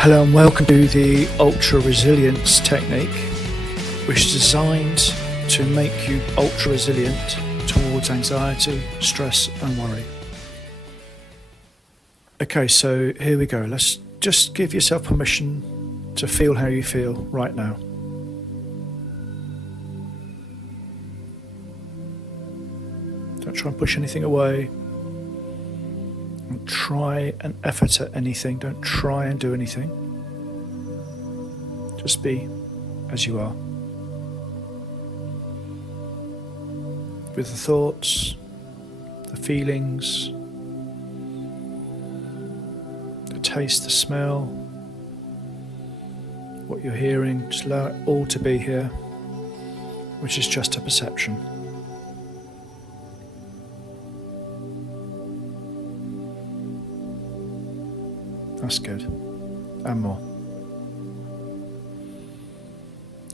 Hello and welcome to the Ultra Resilience technique, which is designed to make you ultra resilient towards anxiety, stress and worry. Okay, so here we go. Let's just give yourself permission to feel how you feel right now. Don't try and push anything away. Don't try and effort at anything. Don't try and do anything. Just be as you are. With the thoughts, the feelings, the taste, the smell, what you're hearing, just allow it all to be here, which is just a perception. That's good. And more.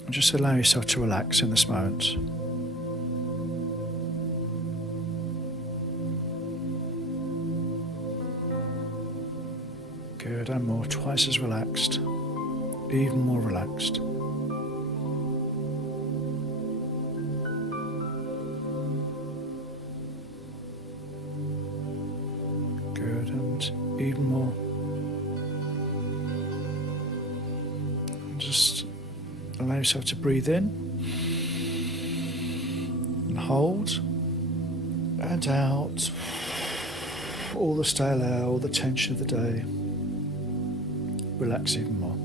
And just allow yourself to relax in this moment. Good, and more. Twice as relaxed. Even more relaxed. Good, and even more. Just allow yourself to breathe in and hold and out all the stale air, all the tension of the day. Relax even more.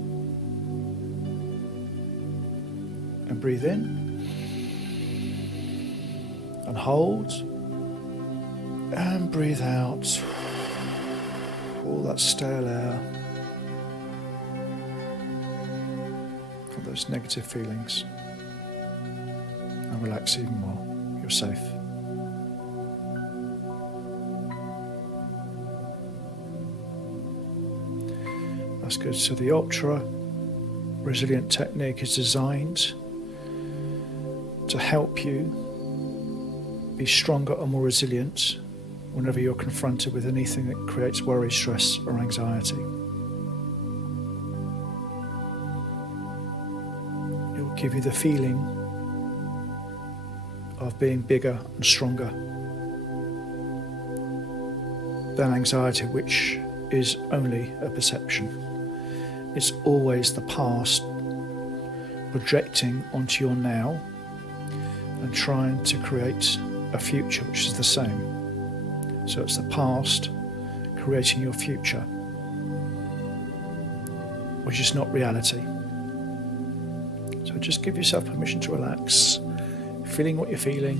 And breathe in and hold and breathe out all that stale air. Those negative feelings, and relax even more. You're safe. That's good. So the Ultra Resilient technique is designed to help you be stronger and more resilient whenever you're confronted with anything that creates worry, stress or anxiety. Give you the feeling of being bigger and stronger than anxiety, which is only a perception. It's always the past projecting onto your now and trying to create a future which is the same. So it's the past creating your future, which is not reality. So just give yourself permission to relax, feeling what you're feeling.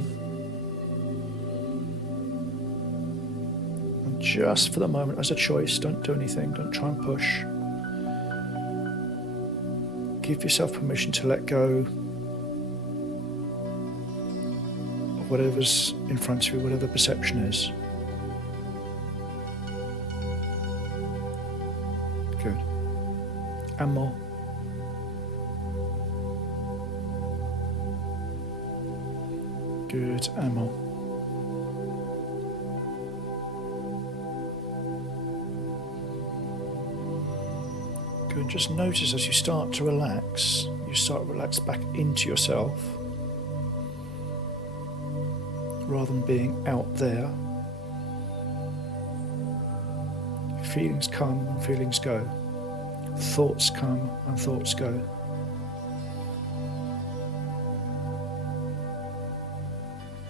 And just for the moment, as a choice, don't do anything, don't try and push. Give yourself permission to let go of whatever's in front of you, whatever the perception is. Good. And more. Good, and more. Good, just notice as you start to relax, you start to relax back into yourself rather than being out there. Feelings come and feelings go. Thoughts come and thoughts go.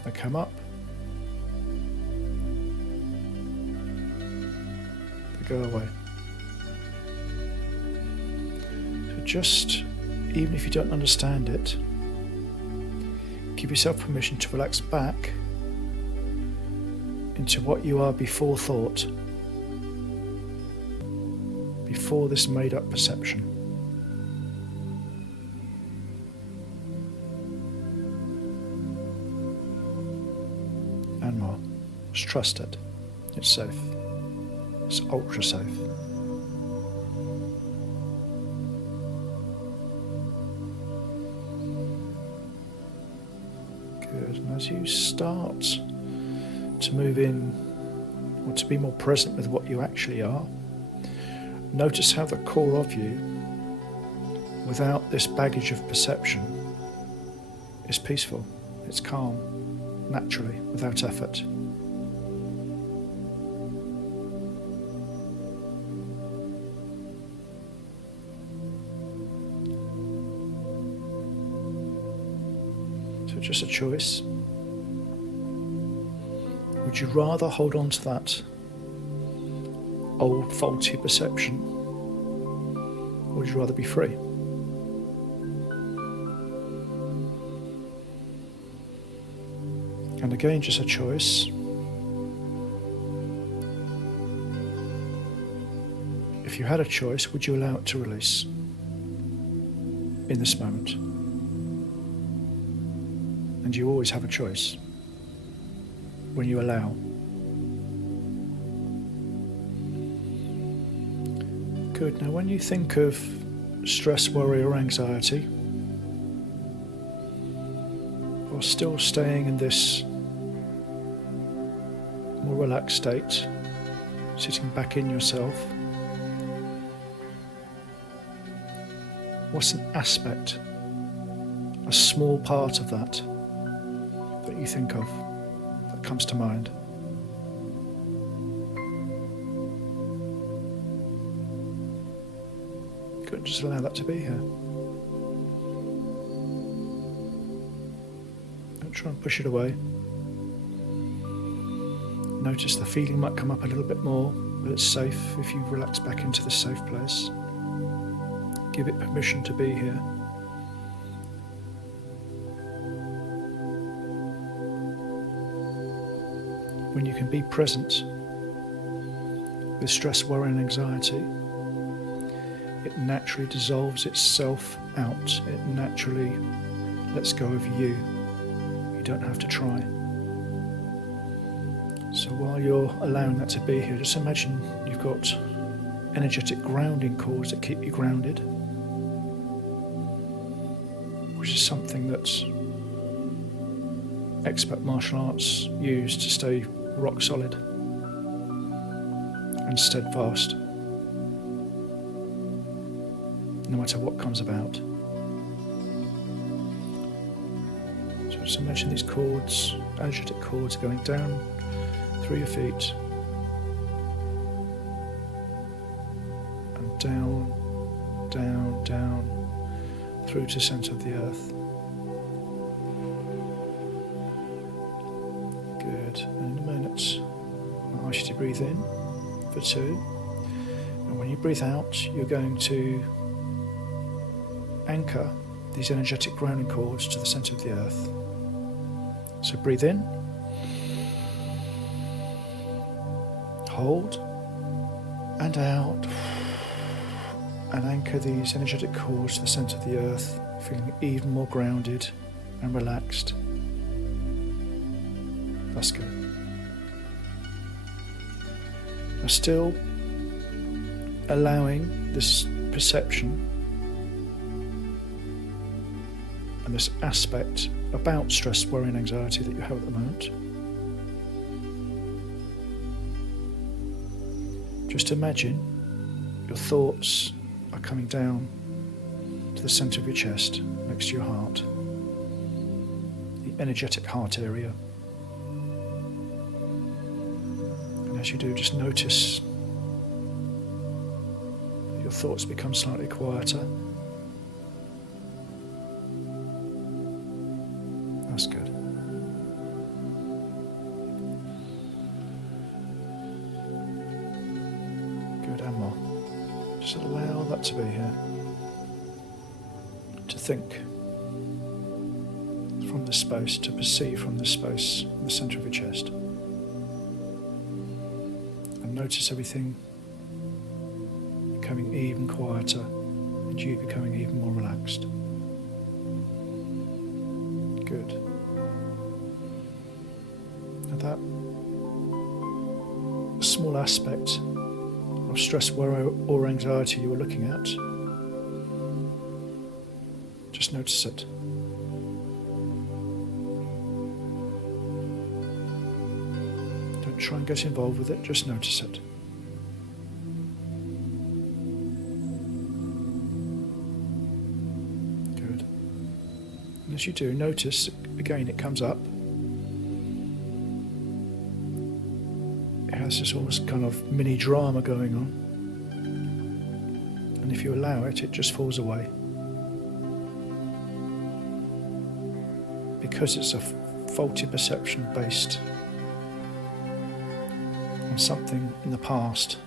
They come up, they go away. So just, even if you don't understand it, give yourself permission to relax back into what you are before thought, before this made-up perception. And more. Just trust it. It's safe. It's ultra safe. Good. And as you start to move in, or to be more present with what you actually are, Notice how the core of you, without this baggage of perception, is peaceful, it's calm, naturally, without effort. So just a choice. Would you rather hold on to that old faulty perception, or would you rather be free? And again, just a choice. If you had a choice, would you allow it to release in this moment? And you always have a choice when you allow. Good. Now, when you think of stress, worry, or anxiety, while still staying in this more relaxed state, sitting back in yourself, what's an aspect, a small part of that you think of, that comes to mind? Good, just allow that to be here. Don't try and push it away. Notice the feeling might come up a little bit more, but it's safe if you relax back into the safe place. Give it permission to be here. When you can be present with stress, worry and anxiety, it naturally dissolves itself out. It naturally lets go of you. You don't have to try. So while you're allowing that to be here, just imagine you've got energetic grounding cords that keep you grounded, which is something that expert martial arts use to stay rock solid and steadfast, no matter what comes about. So just imagine these cords, energetic cords, going down through your feet and down, down, down through to the centre of the earth. Good. And in a minute, I'll ask you to breathe in for 2. And when you breathe out, you're going to anchor these energetic grounding cords to the centre of the earth. So breathe in, hold, and out, and anchor these energetic cords to the centre of the earth, feeling even more grounded and relaxed. That's good. Now, still allowing this perception and this aspect about stress, worry and anxiety that you have at the moment. Just imagine your thoughts are coming down to the centre of your chest, next to your heart, the energetic heart area. And as you do, just notice that your thoughts become slightly quieter. That's good. Good, and more. Just allow that to be here. To think from this space, to perceive from this space in the centre of your chest. And notice everything becoming even quieter and you becoming even more relaxed. Good. Now that small aspect of stress, worry or anxiety you were looking at, just notice it. Don't try and get involved with it, just notice it. as you do, notice again it comes up. It has this almost kind of mini drama going on. And if you allow it, it just falls away. Because it's a faulty perception based on something in the past,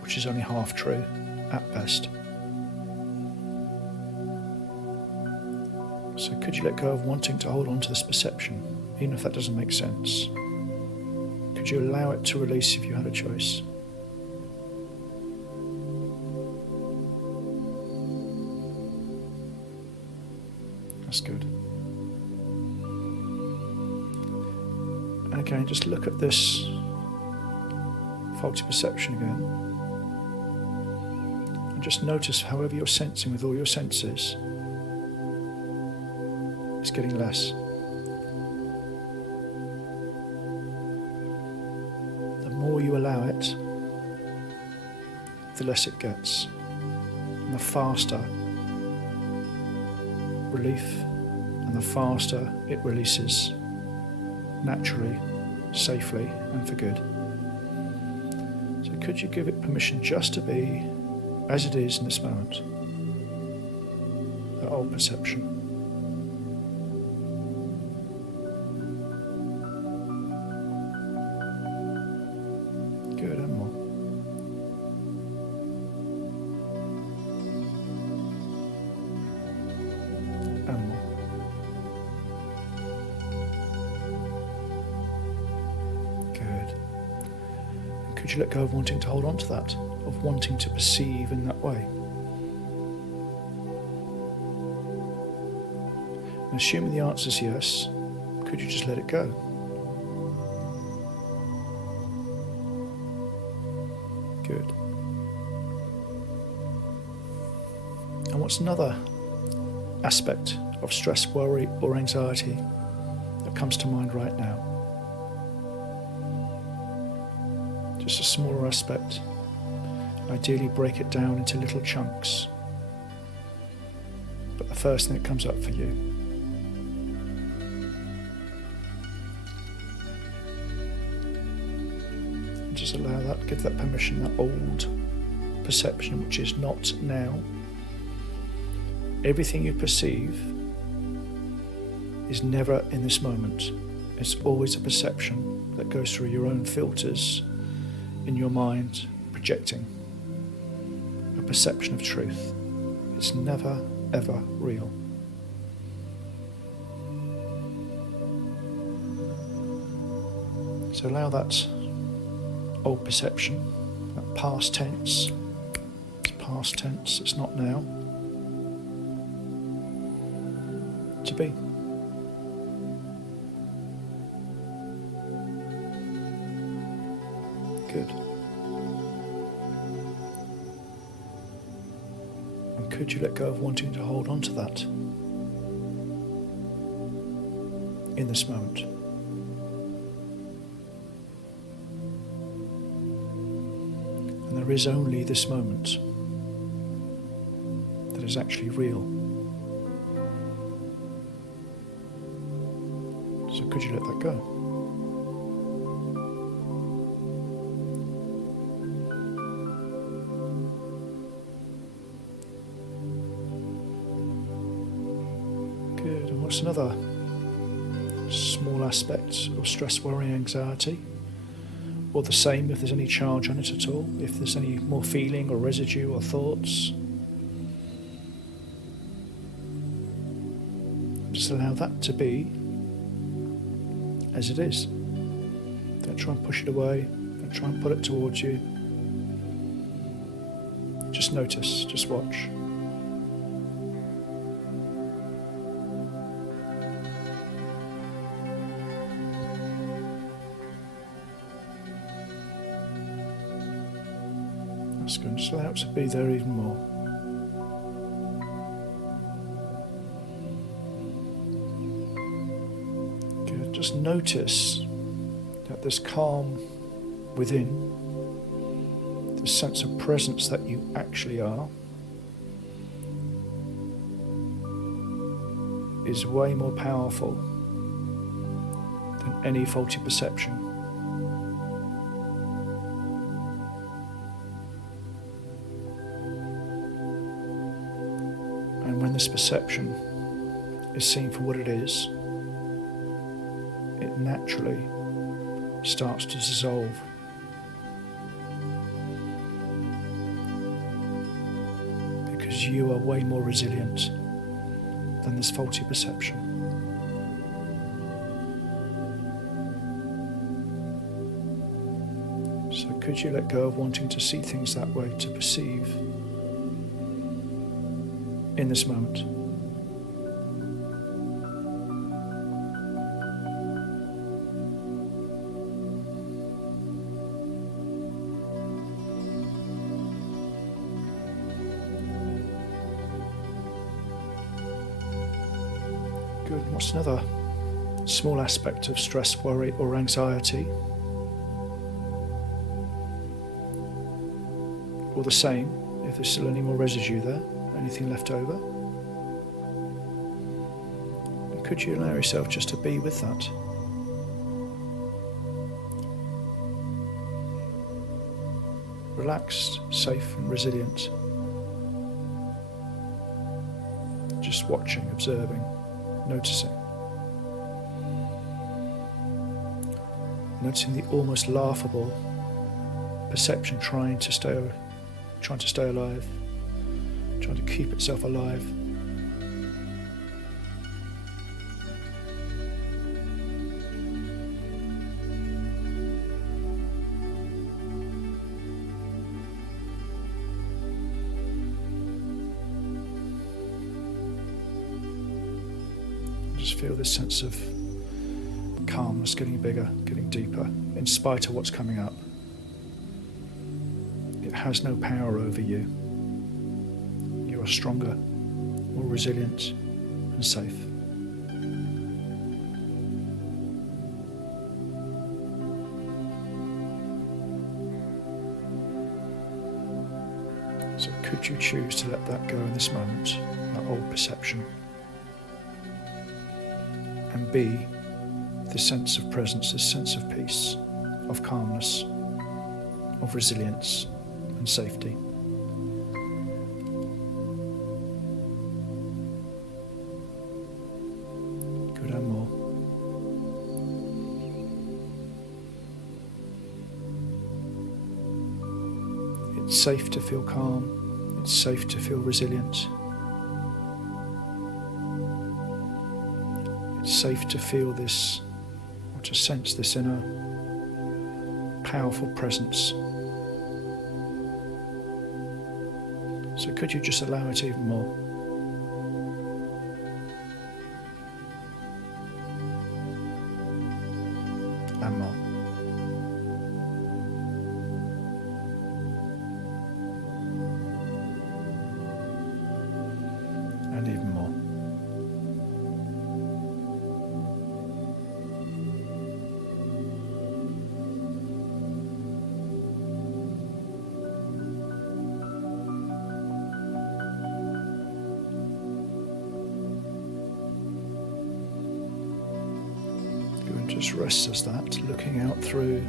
which is only half true at best. So could you let go of wanting to hold on to this perception, even if that doesn't make sense? Could you allow it to release if you had a choice? That's good. And again, just look at this faulty perception again. And just notice however you're sensing with all your senses, it's getting less. The more you allow it, the less it gets. And the faster relief and the faster it releases naturally, safely and for good. So could you give it permission just to be as it is in this moment? That old perception. Good, and more. And more. Good. And could you let go of wanting to hold on to that, of wanting to perceive in that way? And assuming the answer is yes, could you just let it go? Good. And what's another aspect of stress, worry, or anxiety that comes to mind right now? Just a smaller aspect. Ideally, break it down into little chunks. But the first thing that comes up for you. Just allow that, give that permission, that old perception which is not now. Everything you perceive is never in this moment. It's always a perception that goes through your own filters in your mind, projecting a perception of truth. It's never, ever real. So allow that old perception, that past tense, it's not now, to be. Good. And could you let go of wanting to hold on to that in this moment? And there is only this moment that is actually real. So could you let that go? Good. And what's another small aspect of stress, worry, anxiety? Or the same if there's any charge on it at all, if there's any more feeling or residue or thoughts. Just allow that to be as it is. Don't try and push it away, don't try and pull it towards you. Just notice, just watch. That's good. Just allow it to be there even more. Good. Just notice that there's calm within, this sense of presence that you actually are, is way more powerful than any faulty perception. And when this perception is seen for what it is, it naturally starts to dissolve. Because you are way more resilient than this faulty perception. So could you let go of wanting to see things that way, to perceive in this moment? Good. What's another small aspect of stress, worry, or anxiety? Or the same, if there's still any more residue there, anything left over. And could you allow yourself just to be with that? Relaxed, safe and resilient. Just watching, observing, noticing. Noticing the almost laughable perception trying to stay alive, trying to keep itself alive. Just feel this sense of calmness getting bigger, getting deeper, in spite of what's coming up. It has no power over you. You are stronger, more resilient, and safe. So could you choose to let that go in this moment, that old perception, and be this sense of presence, this sense of peace, of calmness, of resilience and safety. Good, and more. It's safe to feel calm, it's safe to feel resilient. It's safe to feel this, or to sense this inner powerful presence. So could you just allow it even more? And more. And even more. Just rest as that, looking out through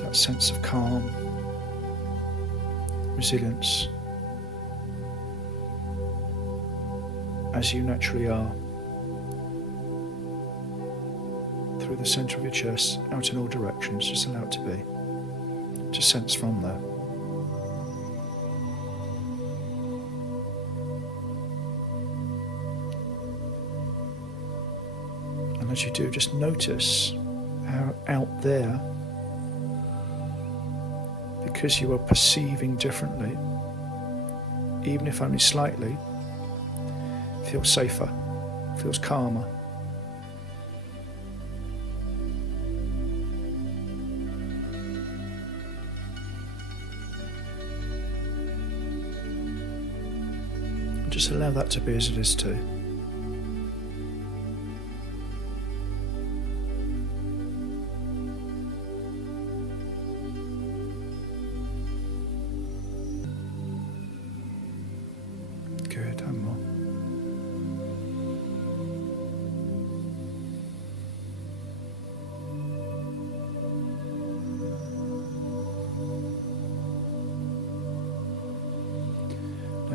that sense of calm, resilience, as you naturally are, through the centre of your chest, out in all directions. Just allow it to be, to sense from there. As you do, just notice how out there, because you are perceiving differently, even if only slightly, feels safer, feels calmer. Just allow that to be as it is too. Good, and more.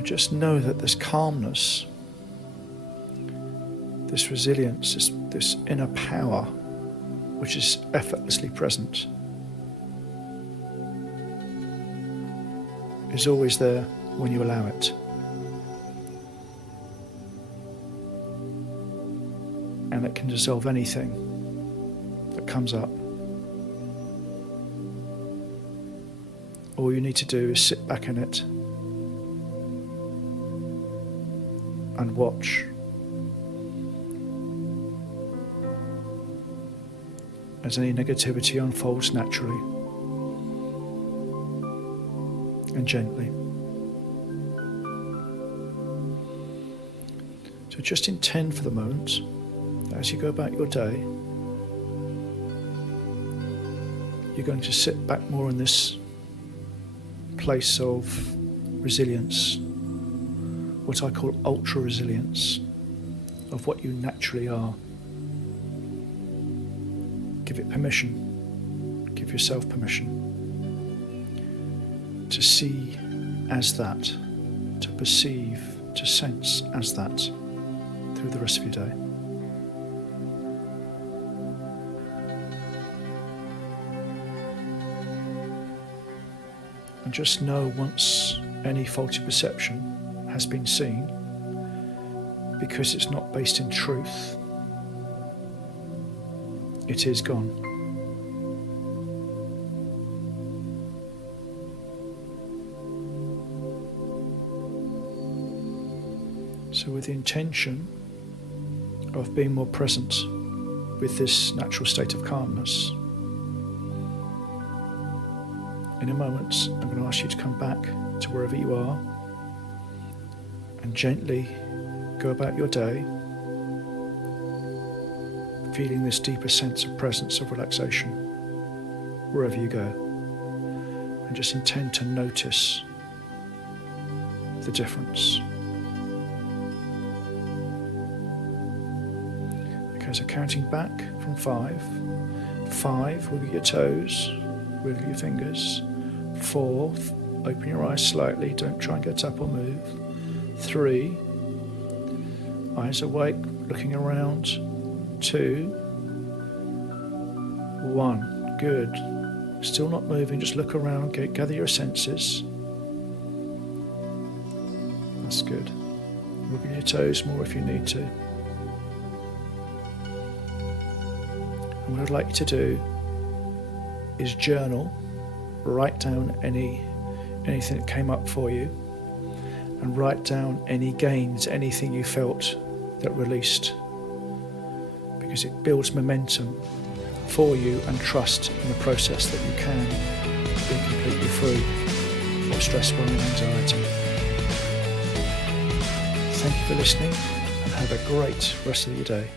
just know that this calmness, this resilience, this inner power, which is effortlessly present, is always there when you allow it. And it can dissolve anything that comes up. All you need to do is sit back in it and watch as any negativity unfolds naturally and gently. So just intend for the moment, as you go about your day, you're going to sit back more in this place of resilience, what I call ultra resilience, of what you naturally are. Give it permission, give yourself permission to see as that, to perceive, to sense as that through the rest of your day. And just know once any faulty perception has been seen, because it's not based in truth, it is gone. So with the intention of being more present with this natural state of calmness, in a moment I'm going to ask you to come back to wherever you are and gently go about your day, feeling this deeper sense of presence, of relaxation, wherever you go. And just intend to notice the difference. Okay, so counting back from 5. 5, wiggle your toes, wiggle your fingers. 4, open your eyes slightly, don't try and get up or move. 3, eyes awake, looking around. 2, 1, good. Still not moving, just look around, gather your senses. That's good. Wiggle your toes more if you need to. And what I'd like you to do is journal, write down anything that came up for you, and write down any gains, anything you felt that released, because it builds momentum for you and trust in the process that you can be completely free of stress, worry and anxiety. Thank you for listening and have a great rest of your day.